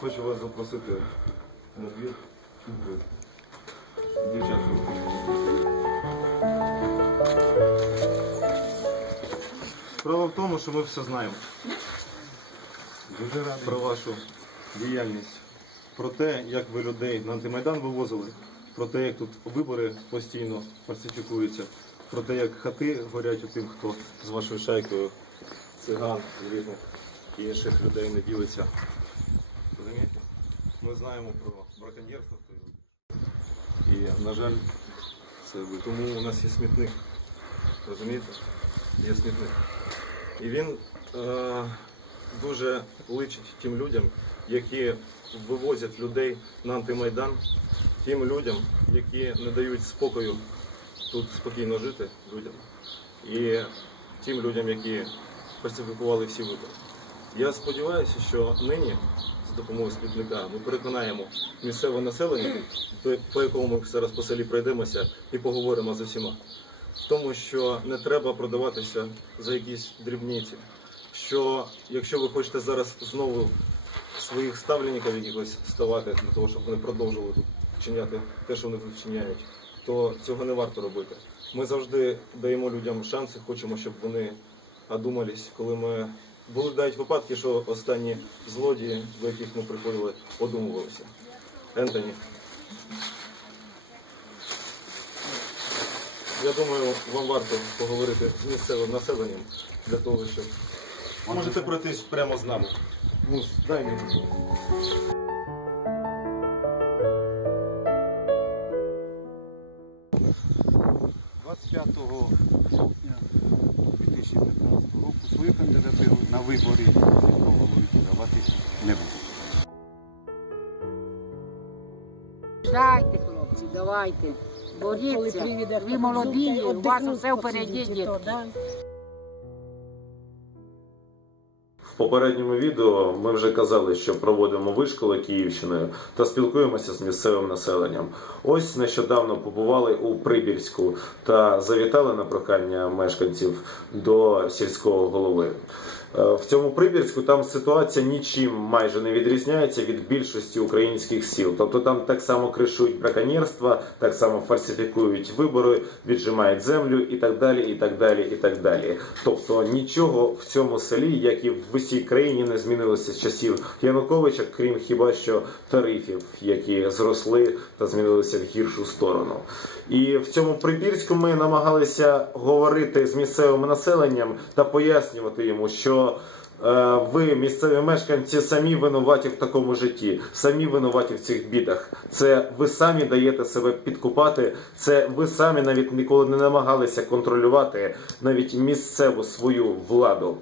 Хочу вас запросити на двір. Дівчатка. Справа в тому, що ми все знаємо Дуже радий. про вашу діяльність, про те, як ви людей на антимайдан вивозили, про те, як тут вибори постійно фальсифікуються, про те, як хати горять у тим, хто з вашою шайкою циган і різних інших людей не ділиться. Ми знаємо про браконьєрство. І, на жаль, це. Тому у нас є смітник. Розумієте? Є смітник. І він е, дуже личить тим людям, які вивозять людей на антимайдан, тим людям, які не дають спокою тут спокійно жити людям, і тим людям, які фальсифікували всі вибори. Я сподіваюся, що нині допомогою смітника ми переконаємо місцеве населення, по- якому ми зараз по селі пройдемося і поговоримо з усіма тому, що не треба продаватися за якісь дрібниці. Що якщо ви хочете зараз знову своїх ставленників якихось ставати для того, щоб вони продовжували тут вчиняти те, що вони тут вчиняють, то цього не варто робити. Ми завжди даємо людям шанси, хочемо, щоб вони одумались, коли ми були навіть випадки, що останні злодії, до яких ми приходили, одумувалися. Ентоні. Я думаю, вам варто поговорити з місцевим населенням для того, щоб можете пройтись прямо з нами. Ну, дай мені. 25 жовтня 2015 року свою кандидатуру на виборі сільського голови подавати не буду. Дайте, хлопці, давайте. Боріться. Ви молоді, у вас усе впереді, дітки. Попередньому відео ми вже казали, що проводимо вишколи Київщиною та спілкуємося з місцевим населенням. Ось нещодавно побували у Прибірську та завітали на прохання мешканців до сільського голови. Е, В цьому Прибірську там ситуація нічим майже не відрізняється від більшості українських сіл. Тобто там так само кришують браконьєрства, так само фальсифікують вибори, віджимають землю і так далі, і так далі, і так далі. Тобто нічого в цьому селі, як і в усій країні, не змінилося з часів Януковича, крім хіба що тарифів, які зросли та змінилися в гіршу сторону. І в цьому Прибірську ми намагалися говорити з місцевим населенням та пояснювати йому, що е, ви, місцеві мешканці, самі винуваті в такому житті, самі винуваті в цих бідах. Це ви самі даєте себе підкупати. Це ви самі навіть ніколи не намагалися контролювати навіть місцеву свою владу.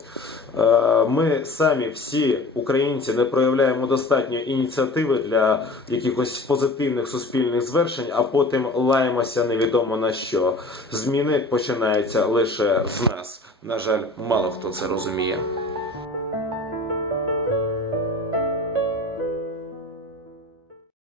Е, Ми самі всі українці не проявляємо достатньо ініціативи для якихось позитивних суспільних звершень, а потім лаємося невідомо на що. Зміни починаються лише з нас. На жаль, мало хто це розуміє.